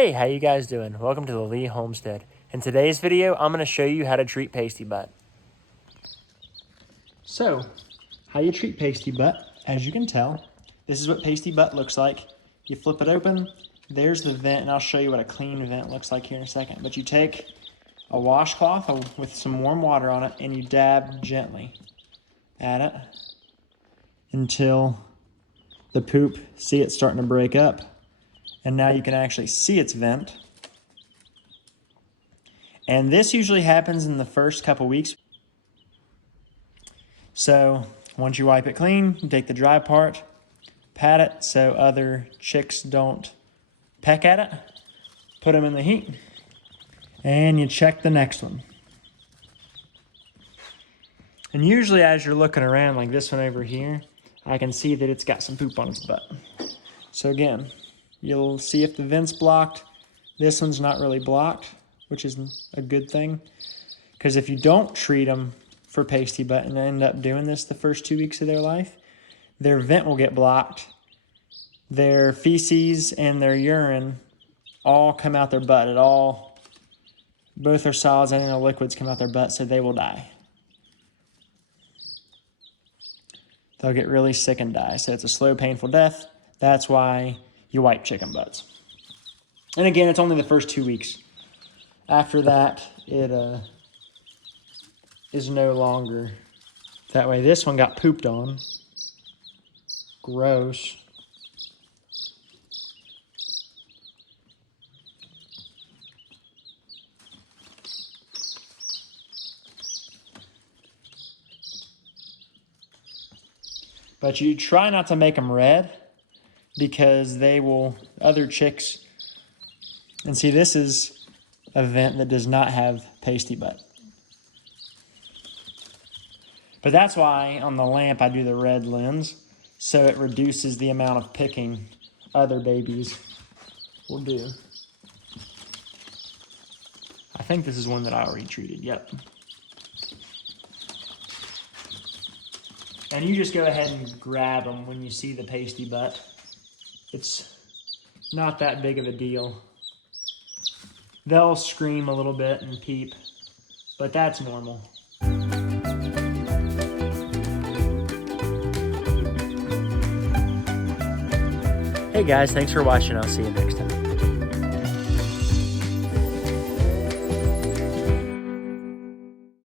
Hey, how you guys doing? Welcome to the Lee Homestead. In today's video, I'm going to show you how to treat pasty butt. So, how you treat pasty butt, as you can tell, this is what pasty butt looks like. You flip it open, there's the vent, and I'll show you what a clean vent looks like here in a second. But you take a washcloth with some warm water on it, and you dab gently at it until the poop, see it starting to break up. And now you can actually see its vent. And this usually happens in the first couple weeks. So once you wipe it clean, you take the dry part, pat it so other chicks don't peck at it, put them in the heat, and you check the next one. And usually as you're looking around, like this one over here, I can see that it's got some poop on its butt. So again, you'll see if the vent's blocked. This one's not really blocked, which is a good thing. Because if you don't treat them for pasty butt and they end up doing this the first 2 weeks of their life, their vent will get blocked. Their feces and their urine all come out their butt. Both their solids and their liquids come out their butt, so they will die. They'll get really sick and die. So it's a slow, painful death. That's why you wipe chicken butts. And again, it's only the first 2 weeks. After that, it is no longer that way. This one got pooped on. Gross. But you try not to make them red, because they will, other chicks, and see, this is a vent that does not have pasty butt. But that's why on the lamp I do the red lens, so it reduces the amount of picking other babies will do. I think this is one that I already treated, yep. And you just go ahead and grab them when you see the pasty butt. It's not that big of a deal. They'll scream a little bit and peep, but that's normal. Hey guys, thanks for watching. I'll see you next time.